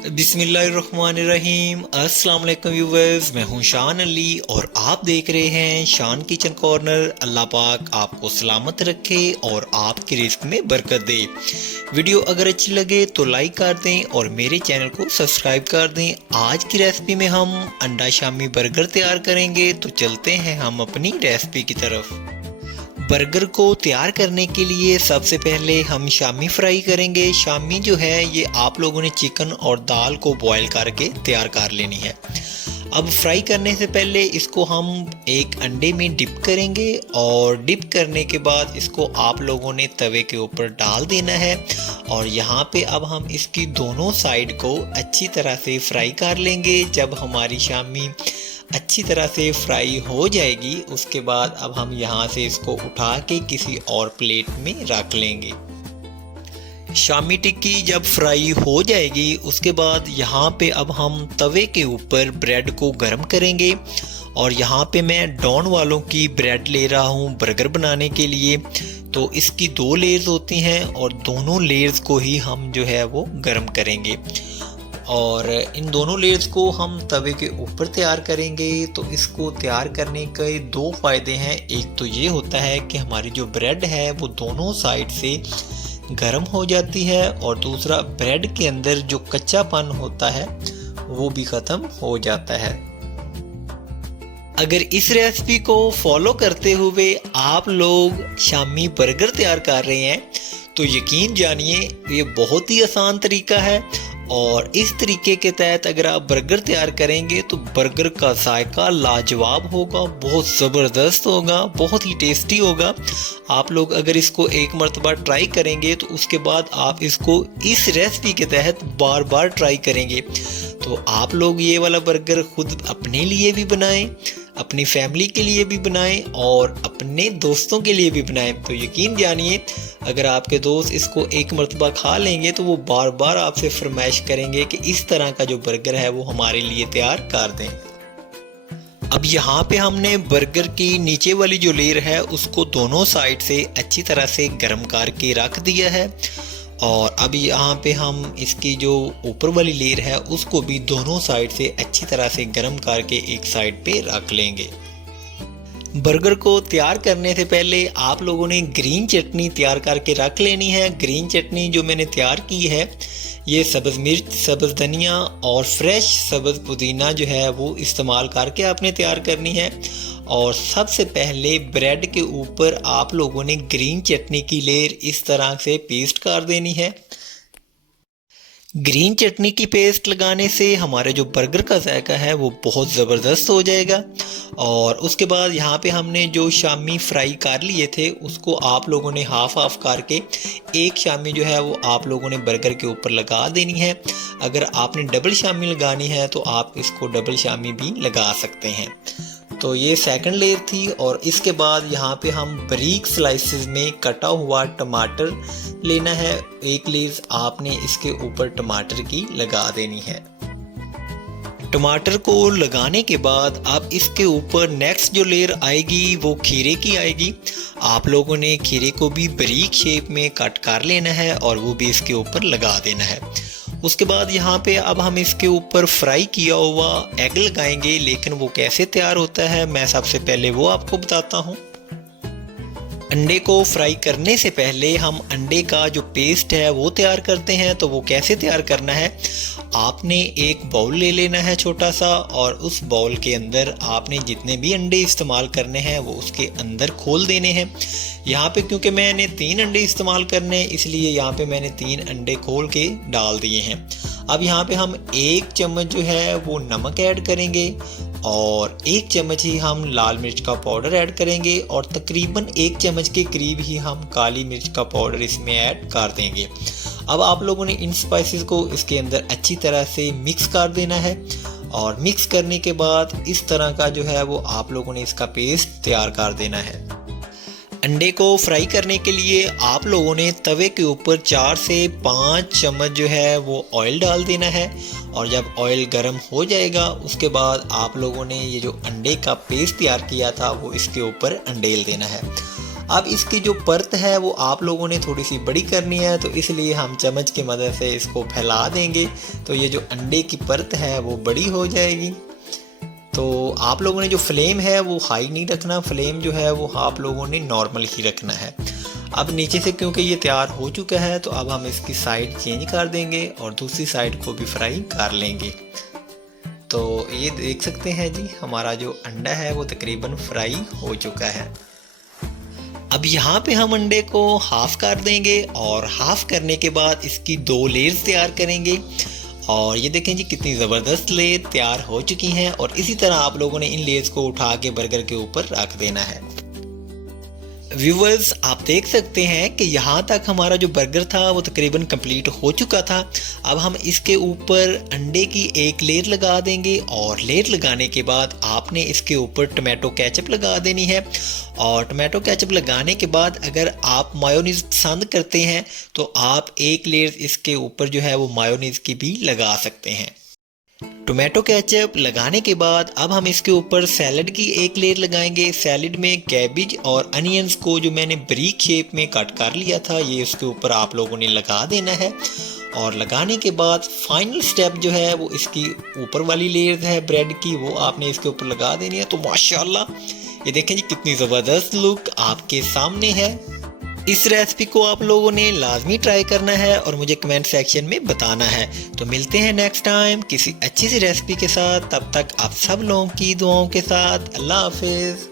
बिस्मिल्लाहिर्रहमानिर्रहीम। अस्सलाम वालेकुम व्यूअर्स, मैं हूं शान अली और आप देख रहे हैं शान किचन कॉर्नर। अल्लाह पाक आपको सलामत रखे और आपकी रिस्क में बरकत दे। वीडियो अगर अच्छी लगे तो लाइक कर दें और मेरे चैनल को सब्सक्राइब कर दें। आज की रेसिपी में हम अंडा शामी बर्गर तैयार करेंगे, तो चलते हैं हम अपनी रेसिपी की तरफ। बर्गर को तैयार करने के लिए सबसे पहले हम शामी फ्राई करेंगे। शामी जो है ये आप लोगों ने चिकन और दाल को बॉईल करके तैयार कर लेनी है। अब फ्राई करने से पहले इसको हम एक अंडे में डिप करेंगे और डिप करने के बाद इसको आप लोगों ने तवे के ऊपर डाल देना है और यहाँ पे अब हम इसकी दोनों साइड को अच्छी तरह से फ्राई कर लेंगे। जब हमारी शामी अच्छी तरह से फ्राई हो जाएगी उसके बाद अब हम यहाँ से इसको उठा के किसी और प्लेट में रख लेंगे। शामी टिक्की जब फ्राई हो जाएगी उसके बाद यहाँ पे अब हम तवे के ऊपर ब्रेड को गर्म करेंगे और यहाँ पे मैं डॉन वालों की ब्रेड ले रहा हूँ बर्गर बनाने के लिए। तो इसकी दो लेयर्स होती हैं और दोनों लेयर्स को ही हम जो है वो गर्म करेंगे और इन दोनों लेयर्स को हम तवे के ऊपर तैयार करेंगे। तो इसको तैयार करने के दो फ़ायदे हैं। एक तो ये होता है कि हमारी जो ब्रेड है वो दोनों साइड से गर्म हो जाती है और दूसरा ब्रेड के अंदर जो कच्चापन होता है वो भी ख़त्म हो जाता है। अगर इस रेसिपी को फॉलो करते हुए आप लोग शामी बर्गर तैयार कर रहे हैं तो यकीन जानिए ये बहुत ही आसान तरीका है और इस तरीके के तहत अगर आप बर्गर तैयार करेंगे तो बर्गर का जायका लाजवाब होगा, बहुत ज़बरदस्त होगा, बहुत ही टेस्टी होगा। आप लोग अगर इसको एक मरतबा ट्राई करेंगे तो उसके बाद आप इसको इस रेसिपी के तहत बार बार ट्राई करेंगे। तो आप लोग ये वाला बर्गर खुद अपने लिए भी बनाएं, अपनी फैमिली के लिए भी बनाएं और अपने दोस्तों के लिए भी बनाएं। तो यकीन जानिए अगर आपके दोस्त इसको एक मरतबा खा लेंगे तो वो बार बार आपसे फरमाइश करेंगे कि इस तरह का जो बर्गर है वो हमारे लिए तैयार कर दें। अब यहाँ पे हमने बर्गर की नीचे वाली जो लेयर है उसको दोनों साइड से अच्छी तरह से गर्म करके रख दिया है और अब यहाँ पे हम इसकी जो ऊपर वाली लेयर है उसको भी दोनों साइड से अच्छी तरह से गर्म करके एक साइड पे रख लेंगे। बर्गर को तैयार करने से पहले आप लोगों ने ग्रीन चटनी तैयार करके रख लेनी है। ग्रीन चटनी जो मैंने तैयार की है ये सब्ज़ मिर्च, सब्ज़ धनिया और फ्रेश सब्ज़ पुदीना जो है वो इस्तेमाल करके आपने तैयार करनी है। और सबसे पहले ब्रेड के ऊपर आप लोगों ने ग्रीन चटनी की लेयर इस तरह से पेस्ट कर देनी है। ग्रीन चटनी की पेस्ट लगाने से हमारे जो बर्गर का जायका है वो बहुत ज़बरदस्त हो जाएगा। और उसके बाद यहाँ पे हमने जो शामी फ्राई कर लिए थे उसको आप लोगों ने हाफ हाफ करके एक शामी जो है वो आप लोगों ने बर्गर के ऊपर लगा देनी है। अगर आपने डबल शामी लगानी है तो आप इसको डबल शामी भी लगा सकते हैं। तो ये सेकंड लेयर थी और इसके बाद यहाँ पे हम बारीक स्लाइसेस में कटा हुआ टमाटर लेना है। एक लेयर आपने इसके ऊपर टमाटर की लगा देनी है। टमाटर को लगाने के बाद अब इसके ऊपर नेक्स्ट जो लेयर आएगी वो खीरे की आएगी। आप लोगों ने खीरे को भी बारीक शेप में कट कर लेना है और वो भी इसके ऊपर लगा देना है। उसके बाद यहाँ पे अब हम इसके ऊपर फ्राई किया हुआ एग लगाएंगे, लेकिन वो कैसे तैयार होता है मैं सबसे पहले वो आपको बताता हूँ। अंडे को फ्राई करने से पहले हम अंडे का जो पेस्ट है वो तैयार करते हैं। तो वो कैसे तैयार करना है, आपने एक बाउल ले लेना है छोटा सा और उस बाउल के अंदर आपने जितने भी अंडे इस्तेमाल करने हैं वो उसके अंदर खोल देने हैं। यहाँ पे क्योंकि मैंने 3 अंडे इस्तेमाल करने हैं इसलिए यहाँ पे मैंने 3 अंडे खोल के डाल दिए हैं। अब यहाँ पे हम 1 चम्मच जो है वो नमक ऐड करेंगे और 1 चम्मच ही हम लाल मिर्च का पाउडर ऐड करेंगे और तकरीबन 1 चम्मच के करीब ही हम काली मिर्च का पाउडर इसमें ऐड कर देंगे। अब आप लोगों ने इन स्पाइसेस को इसके अंदर अच्छी तरह से मिक्स कर देना है और मिक्स करने के बाद इस तरह का जो है वो आप लोगों ने इसका पेस्ट तैयार कर देना है। अंडे को फ्राई करने के लिए आप लोगों ने तवे के ऊपर 4 से 5 चम्मच जो है वो ऑयल डाल देना है और जब ऑयल गर्म हो जाएगा उसके बाद आप लोगों ने ये जो अंडे का पेस्ट तैयार किया था वो इसके ऊपर अंडेल देना है। अब इसकी जो परत है वो आप लोगों ने थोड़ी सी बड़ी करनी है, तो इसलिए हम चम्मच की मदद से इसको फैला देंगे, तो ये जो अंडे की परत है वो बड़ी हो जाएगी। तो आप लोगों ने जो फ्लेम है वो हाई नहीं रखना, फ्लेम जो है वो आप लोगों ने नॉर्मल ही रखना है। अब नीचे से क्योंकि ये तैयार हो चुका है तो अब हम इसकी साइड चेंज कर देंगे और दूसरी साइड को भी फ्राई कर लेंगे। तो ये देख सकते हैं जी, हमारा जो अंडा है वो तकरीबन फ्राई हो चुका है। अब यहाँ पे हम अंडे को हाफ कर देंगे और हाफ करने के बाद इसकी 2 लेयर्स तैयार करेंगे। और ये देखें जी कितनी ज़बरदस्त लेयर तैयार हो चुकी हैं, और इसी तरह आप लोगों ने इन लेयर्स को उठा के बर्गर के ऊपर रख देना है। व्यूवर्स, आप देख सकते हैं कि यहाँ तक हमारा जो बर्गर था वो तकरीबन कंप्लीट हो चुका था। अब हम इसके ऊपर अंडे की एक लेयर लगा देंगे, और लेयर लगाने के बाद आपने इसके ऊपर टमाटो केचप लगा देनी है। और टमाटो केचप लगाने के बाद अगर आप मायोनीज़ पसंद करते हैं तो आप एक लेयर इसके ऊपर जो है वो मायोनीज़ की भी लगा सकते हैं। टोमेटो केचप लगाने के बाद अब हम इसके ऊपर सैलड की एक लेयर लगाएंगे। सैलड में कैबिज और अनियंस को जो मैंने ब्रीक शेप में कट कर लिया था, ये उसके ऊपर आप लोगों ने लगा देना है। और लगाने के बाद फाइनल स्टेप जो है वो इसकी ऊपर वाली लेयर है ब्रेड की, वो आपने इसके ऊपर लगा देनी है। तो माशाल्लाह ये देखें जी कितनी ज़बरदस्त लुक आपके सामने है। इस रेसिपी को आप लोगों ने लाजमी ट्राई करना है और मुझे कमेंट सेक्शन में बताना है। तो मिलते हैं नेक्स्ट टाइम किसी अच्छी सी रेसिपी के साथ, तब तक आप सब लोगों की दुआओं के साथ। अल्लाह हाफिज़।